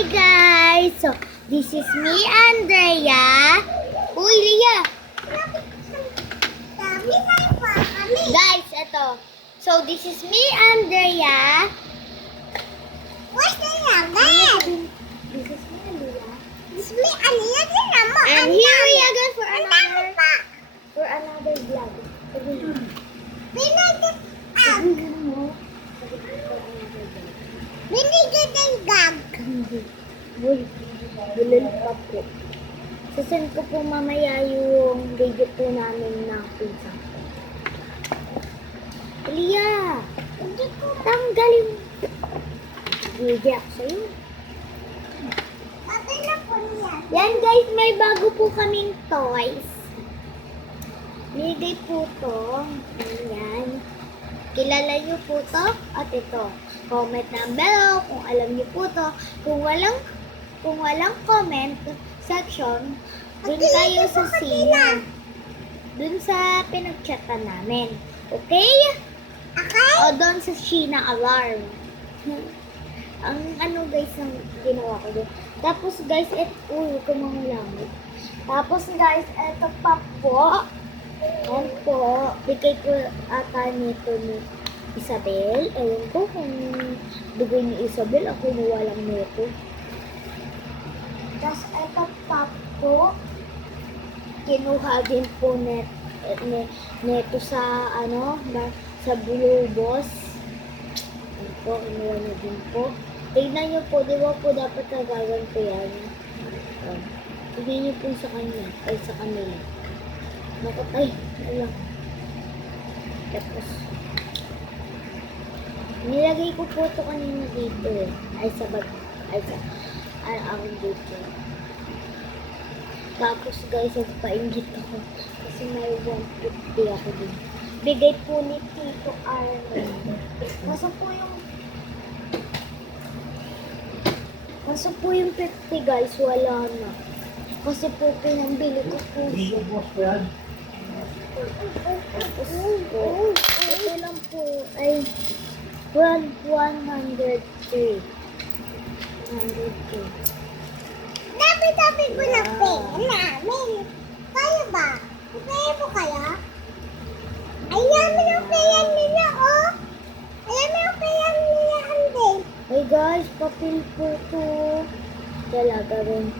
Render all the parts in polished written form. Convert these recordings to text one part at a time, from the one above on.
Hi guys! So, this is me, Andrea. Uy, Lia! Guys, ito. So, this is me, Andrea. What's the number? This is me, Andrea. This me Ania din naman. And here we are again Ang dami pa. for another vlog. Binigyan ng gag. Uy, bulol pa po. Sasend ko po mamaya yung video po namin ng pizza. Lia! Hindi ko Tanggal yung video ako sa'yo. sabi na po niya. Yan guys, may bago po kaming toys. Bigay po to. Yan. Kilala niyo po to at ito. Comment down below kung alam niyo po to. Kung walang comment section, dun kayo sa scene. Dun sa pinagchatan namin. Okay? Okay? O doon sa Sheena Alarm. Ang ano guys ang ginawa ko doon. Tapos guys, huwag ka mga lamot. Tapos guys, eto pa po. Yan po. Bigay ko ata nito ni Isabel. Ewan ko kung bigay ni Isabel. Ako walang nito. Tapos eto pa po. Kinuha din po neto sa sa Blue Boss. Yan po, kinuha na din po. Tignan nyo po, di ba po dapat nagagan ko yan? Tignan nyo po sa kanya, ay sa kanila. Nakatay, alam. Tapos, nilagay ko po ito kanina dito eh. Ay sa ang dito. Tapos guys, nagpaingit ako. Kasi may 150 ako din. Bigay po ni Tito Arnold. Kaso po yung 50 guys, wala na. Kasi po pinambili ko po siya. Tapos po, ito lang po ay 103. 103. Dabi-dabi ko na pera namin. Kaya ba? Kaya mo kaya? Ay, namin ang pera nila, oh. Alam mo ang pera nila, Ande. Hey guys, papel po to. Talaga rin.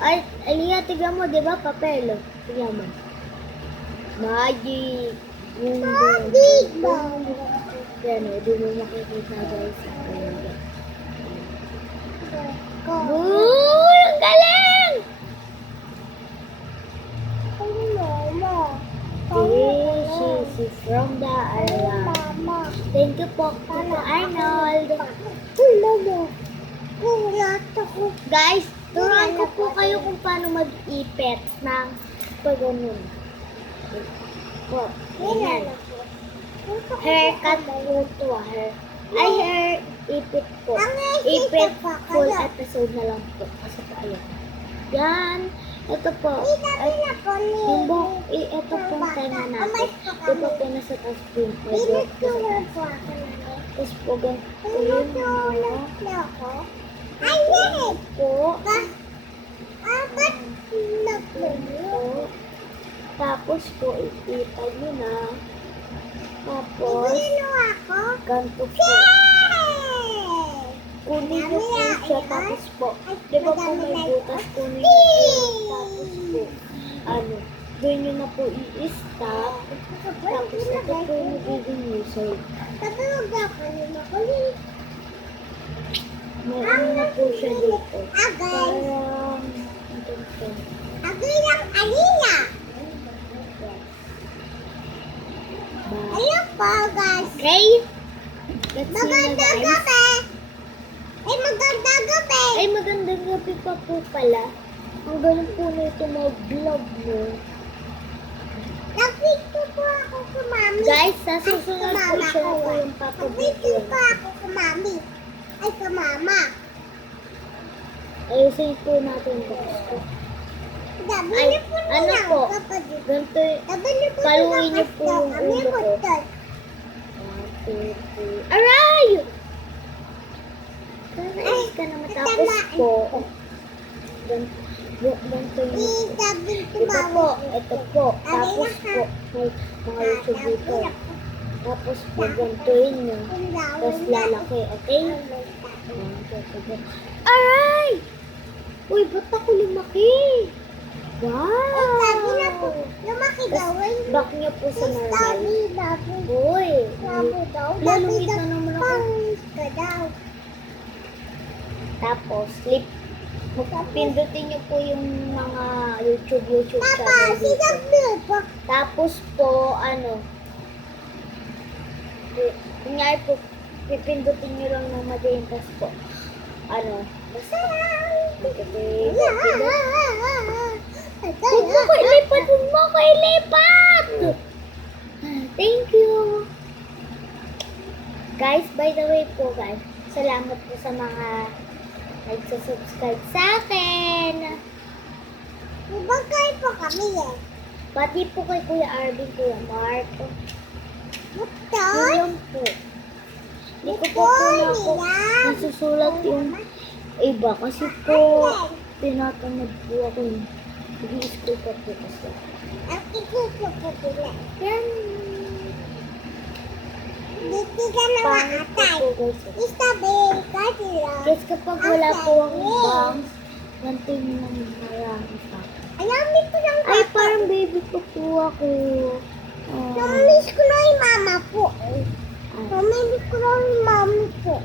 Ay, Elia, tignan mo, di ba? Papel. Tignan mo. Magic. Yung Magic ba? Yan o, di mo makikita guys. Uy, ang galing! Ay, mama. This is from the alarm. Mama. Thank you po, Tito Arnold. Uy, mama. Ulat ako. Guys, turuan ko po kayo kung paano mag-ipet ng pag-ganun. Po, ganyan. Haircut po to, hair. Ay, hair ipit po. Ipit full episode na lang po. Kasi po, ayan. Yan. Ito po. Yung buhok, ito po ang tenga natin. Ito po nasa taas po yung pwede. Tapos po, ganito yung buhok. Ayan! Po. Ba't nagpulo? Tapos po, ipitag nyo na. Tapos, Sino ako? ganito po. Kunin nyo po siya. Tapos po, di ba po may butas? Kunin nyo po. Tapos po, doon nyo na po i-stop. Tapos ito po yung magiging user. Tatawag ako ni Makulit. May ano na po siya dito. Agay. Parang, ganito. Agay ng alina. Ayun po, guys. Okay? Let's see na Magandang guys. gabi. Ay, magandang gabi. Ay, magandang gabi pa po pala. Ang galing po nito mag-vlog mo. Nag-video po ako sa mami. Guys, sa susunod po siya na po yung Nag-video papabigyan. po ako sa mami. Ay, sa mama. Ayusin po natin guys. Dabi Ay, niyo po ano nilang po? kapatid. Ganito Dabi niyo po paluin niyo po yung kami ulo ko. hotel. 1, 2, 3. Aray! Nainis ka naman. Tapos po, ganito yung Sabi ko ito po, ito po. Tapos po, may mga YouTube dito. Tapos po, ganituin nyo. Tapos lalaki, okay? Aray! Uy, ba't ako lumaki? Sabi na po, Wow! lumaki daw. Back nyo po sa normal. Sabi Uy! daw. Lalungit na naman ako. Pangit ka daw. Tapos, pindutin nyo po yung mga YouTube Papa, channel si dito. Gabriel po. Tapos po, kunyari po, pipindutin nyo lang ng madaling tas po. Basta, pipindut. Huwag mo ko ilipat! Huwag mo ko ilipat! Thank you! Guys, by the way po guys, salamat po sa mga nagsasubscribe sa akin. Ibagay po kami eh. Pati po kay Kuya Arvin, Kuya Mark. Ito? Yun lang po. Hindi ko po ako nasusulat yung iba kasi po tinatamad po ako yung nag-i-school pa po kasi. Ang kikito po sila. Yan. Dito ka na Pangit po maatay. po guys. Isabel ka sila. Guys, kapag wala po akong bangs, ganito yung marami pa. Alam ko lang Ay, parang baby ko po ako. Namiss ko na yung mama po. Namiss ko na yung mami po.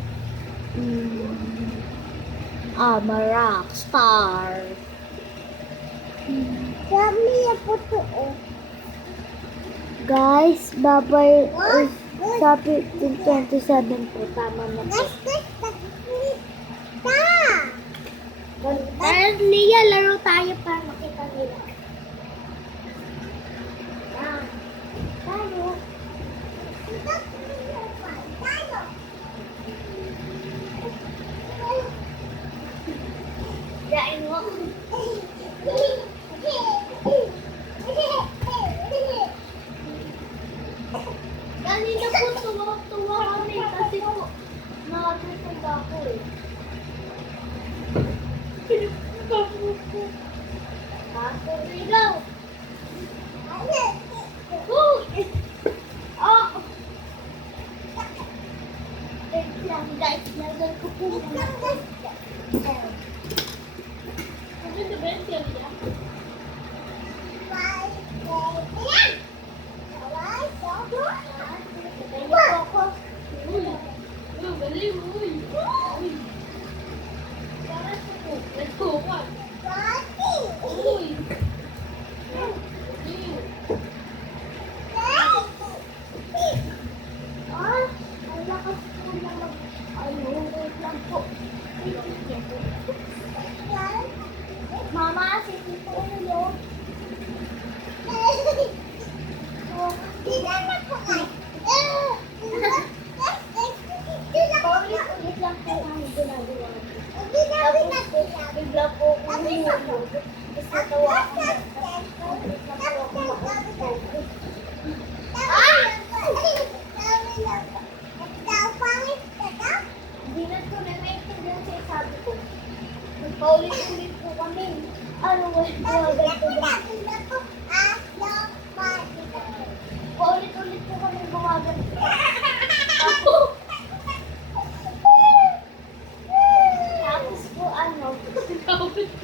I'm a rock star. Sabi niya po to oh. Guys, babay. Sabi, 27 po. Tama na po. Lia, laro tayo para makita nila. Tayo. Yain mo. Kanina po tuwa kami kasi po nakatutong ako eh. Ako ikaw. Wait lang guys, lagay ko po muna. Maganda ba yung theory niya? Lagay niyo po ako. Galing, uy. Para sa po. Let's go, one. Uy. Ang lakas po na wait lang po. Mama, sige po ulo. Paulit-ulit lang po ang ginagawa. Tapos po, bigla po akong hinulog. Tapos natawa ako. Paulit lang po ako makapag-focus. Hindi na ito na naiintindihan siya sabi ko. Paulit-ulit po kami. Paulit-ulit po kami gumagal.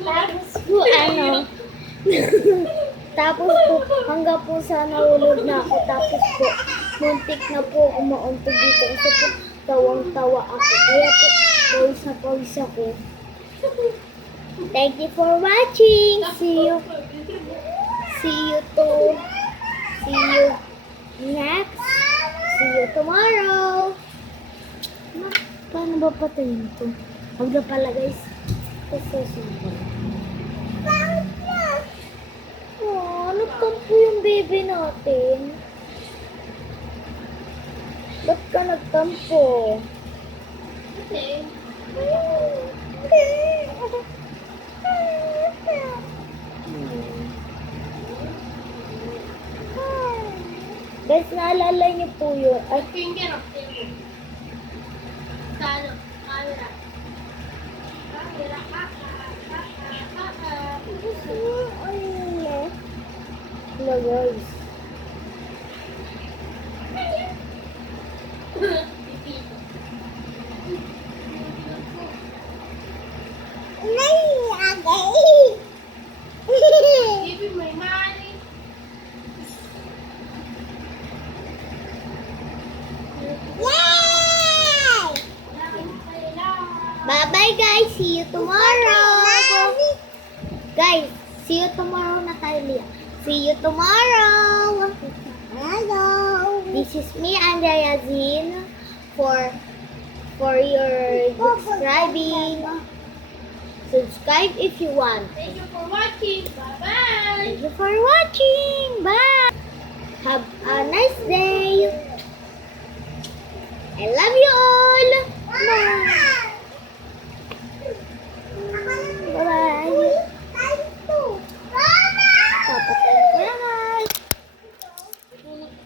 Tapos po tapos po, hanggang po sa nahulog na ako. Tapos po, muntik na po ako mauntog dito. Kasi po, tawang-tawa ako. Kaya po, pawis na pawis ako. Thank you for watching. See you next. See you tomorrow. Paano ba patayin ito? Huwag na pala guys. Kasi simple. Nagtampo yung baby natin. Ba't ka nagtampo? Okay. Guys, naalala niyo po yun. Ay, Finger up, finger. Sa ano? Camera. guys. Naiagay. Give me my money. Yay! Bye-bye guys. See you tomorrow. Guys, see you tomorrow, Natalia. See you tomorrow. Hello. This is me, Andrea Zin, for your subscribing. Subscribe if you want. Thank you for watching. Bye-bye. Thank you for watching. Bye. Have a nice day. I love you all. Bye.